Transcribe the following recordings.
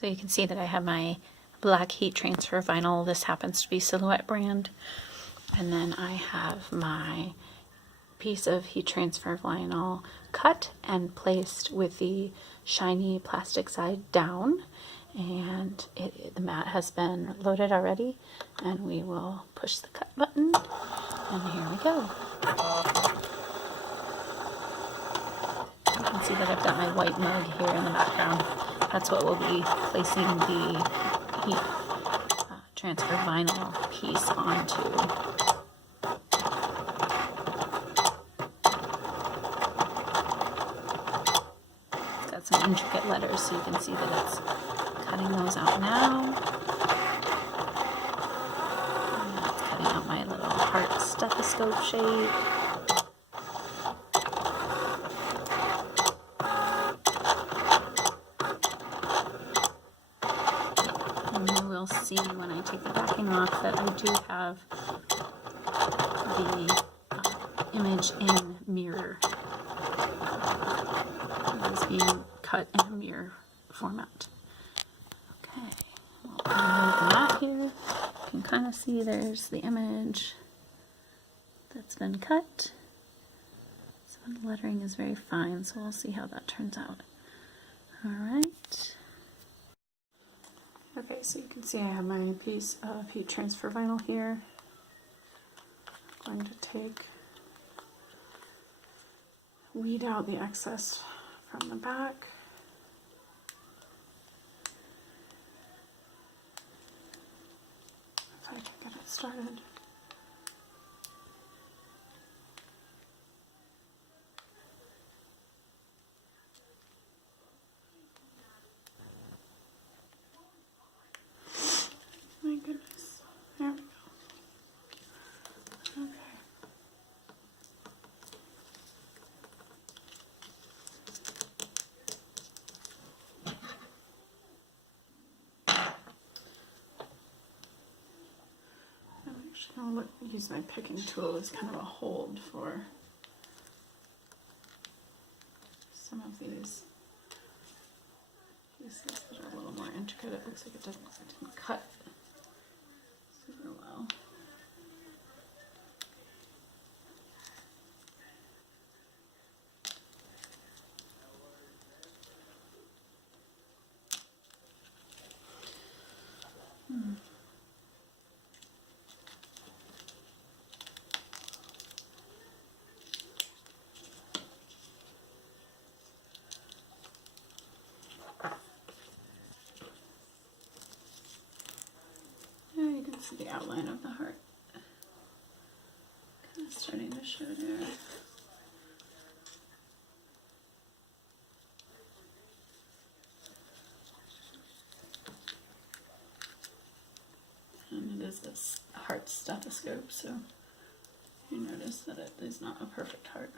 So you can see that I have my black heat transfer vinyl. This happens to be Silhouette brand. And then I have my piece of heat transfer vinyl cut and placed with the shiny plastic side down. And the mat has been loaded already. And we will push the cut button. And here we go. You can see that I've got my white mug here in the background. That's what we'll be placing the heat transfer vinyl piece onto. It's got some intricate letters, so you can see that it's cutting those out now. And it's cutting out my little heart stethoscope shape. See when I take the backing off that I do have the image in mirror. It is being cut in a mirror format. Okay, we'll remove the mat here. You can kind of see there's the image that's been cut. So the lettering is very fine, so we'll see how that turns out. All right. Okay, so you can see I have my piece of heat transfer vinyl here. I'm going to weed out the excess from the back. If I can get it started. My goodness. There we go. Okay. I'm actually going to use my picking tool as kind of a hold for some of these pieces that are a little more intricate. It looks like it didn't cut super well. You can see the outline of the heart kind of starting to show there. And it is this heart stethoscope, so you notice that it is not a perfect heart.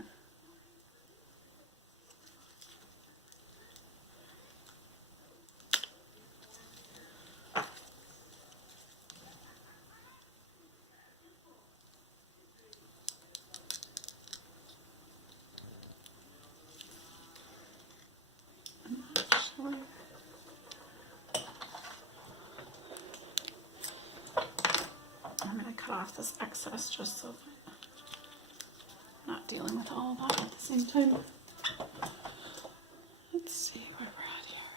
I'm going to cut off this excess just so I'm not dealing with all of that at the same time. Let's see where we're at here.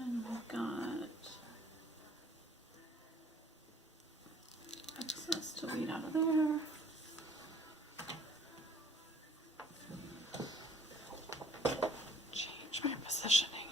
And we've got excess to weed out of there. Change my positioning here.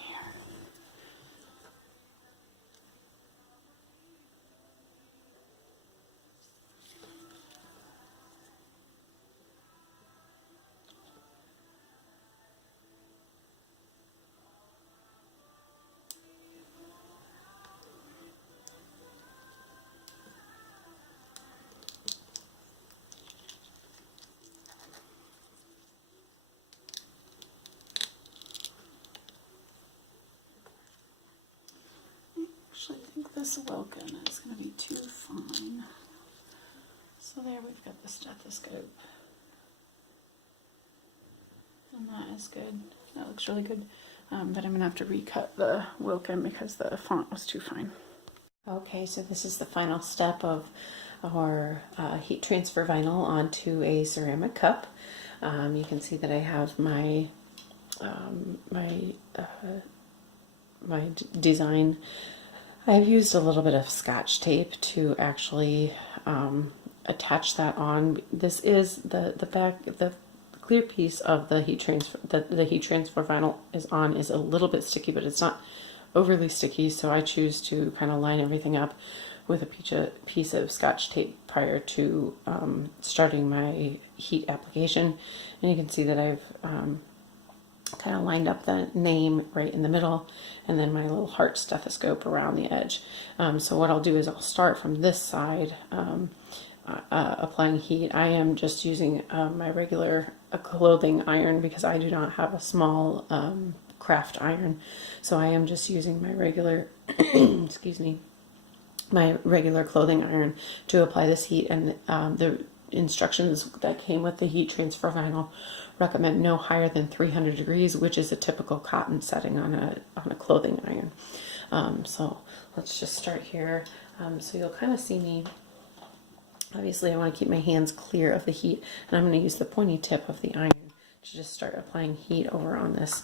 Actually, I think this Wilkin is going to be too fine. So there we've got the stethoscope. And that is good. That looks really good. But I'm gonna have to recut the Wilkin because the font was too fine. Okay, so this is the final step of our heat transfer vinyl onto a ceramic cup. You can see that I have my design. I've used a little bit of Scotch tape to actually attach that on. This is the clear piece of the heat transfer the heat transfer vinyl is a little bit sticky, but it's not overly sticky, so I choose to kind of line everything up with a piece of Scotch tape prior to starting my heat application. And you can see that I've kind of lined up the name right in the middle, and then my little heart stethoscope around the edge. So what I'll do is I'll start from this side, applying heat. I am just using my regular clothing iron because I do not have a small craft iron. So I am just using my regular, excuse me, my regular clothing iron to apply this heat. And the instructions that came with the heat transfer vinyl recommend no higher than 300 degrees, which is a typical cotton setting on a clothing iron. So let's just start here. So you'll kind of see me. Obviously, I want to keep my hands clear of the heat, and I'm going to use the pointy tip of the iron to just start applying heat over on this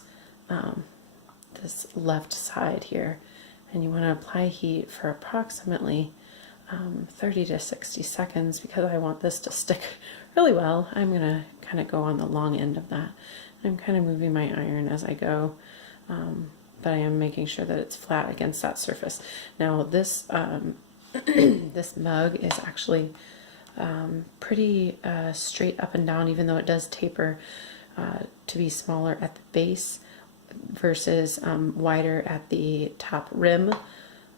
this left side here. And you want to apply heat for approximately 30 to 60 seconds because I want this to stick really well. I'm going to kind of go on the long end of that. I'm kind of moving my iron as I go, but I am making sure that it's flat against that surface. Now this this mug is actually pretty straight up and down, even though it does taper to be smaller at the base versus wider at the top rim.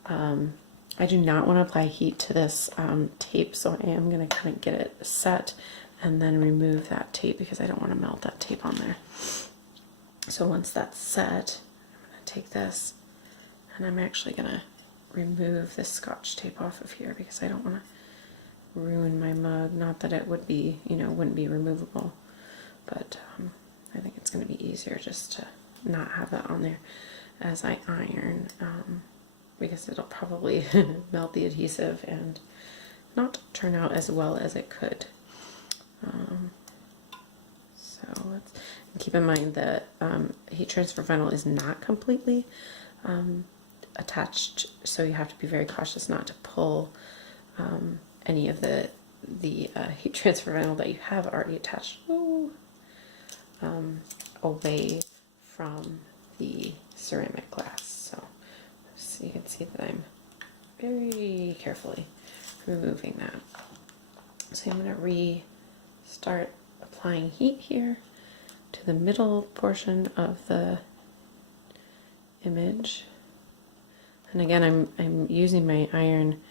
I do not want to apply heat to this tape, so I am going to kind of get it set and then remove that tape because I don't want to melt that tape on there. So once that's set, I'm going to take this and I'm actually going to remove this Scotch tape off of here because I don't want to ruin my mug. Not that it would be, wouldn't be removable, but I think it's going to be easier just to not have that on there as I iron, because it'll probably melt the adhesive and not turn out as well as it could. So let's keep in mind that heat transfer vinyl is not completely attached, so you have to be very cautious not to pull any of the heat transfer vinyl that you have already attached away from the ceramic glass. So you can see that I'm very carefully removing that. So I'm going to restart applying heat here to the middle portion of the image. And again, I'm using my iron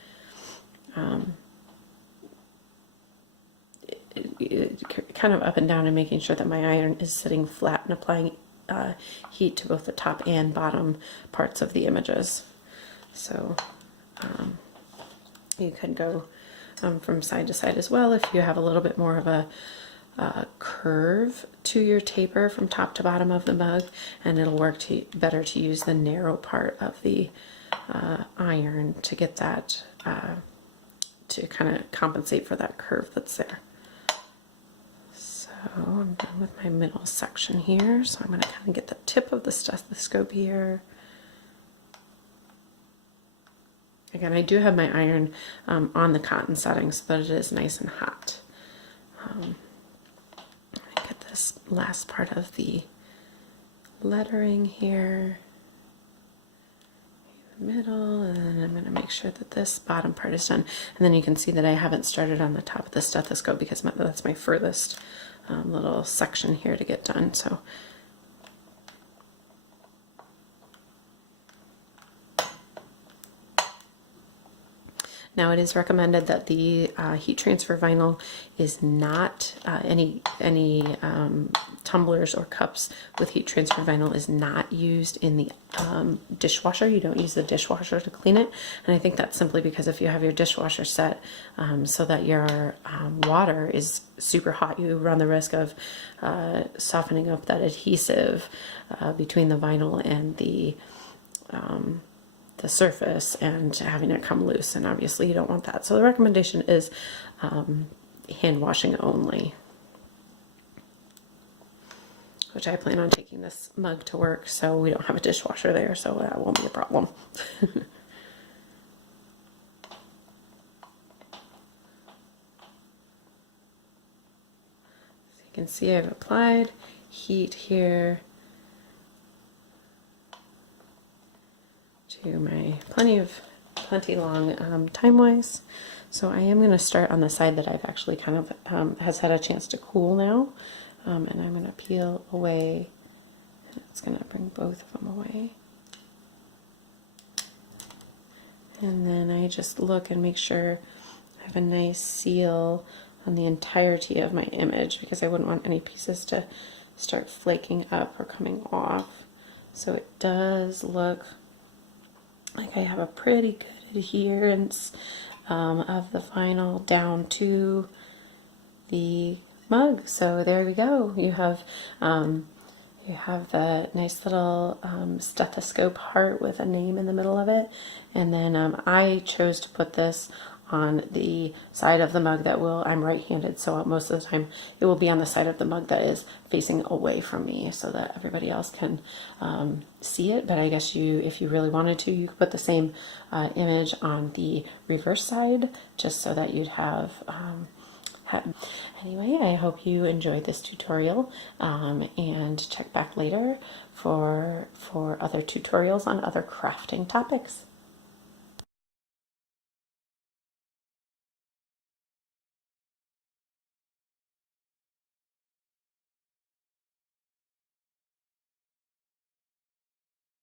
kind of up and down and making sure that my iron is sitting flat and applying heat to both the top and bottom parts of the images. So you could go from side to side as well if you have a little bit more of a curve to your taper from top to bottom of the mug, and it'll work better to use the narrow part of the iron to get that to kind of compensate for that curve that's there. So I'm done with my middle section here, so I'm going to kind of get the tip of the stethoscope here. Again, I do have my iron on the cotton setting so that it is nice and hot. Get this last part of the lettering here in the middle, and then I'm going to make sure that this bottom part is done. And then you can see that I haven't started on the top of the stethoscope because that's my furthest little section here to get done. So Now it is recommended that the heat transfer vinyl is not any tumblers or cups with heat transfer vinyl is not used in the dishwasher. You don't use the dishwasher to clean it, and I think that's simply because if you have your dishwasher set so that your water is super hot, you run the risk of softening up that adhesive between the vinyl and the surface and having it come loose, and obviously you don't want that. So the recommendation is hand washing only, which I plan on taking this mug to work, so we don't have a dishwasher there, so that won't be a problem. So you can see I've applied heat here to my plenty long time-wise. So I am going to start on the side that I've actually kind of has had a chance to cool now, and I'm going to peel away, and it's going to bring both of them away. And then I just look and make sure I have a nice seal on the entirety of my image, because I wouldn't want any pieces to start flaking up or coming off. So it does look like I have a pretty good adherence of the vinyl down to the mug. So there we go. You have the nice little stethoscope heart with a name in the middle of it, and then I chose to put this on the side of the mug that I'm right-handed, so most of the time it will be on the side of the mug that is facing away from me so that everybody else can see it. But I guess if you really wanted to, you could put the same image on the reverse side, just so that you'd have Anyway, I hope you enjoyed this tutorial, and check back later for other tutorials on other crafting topics.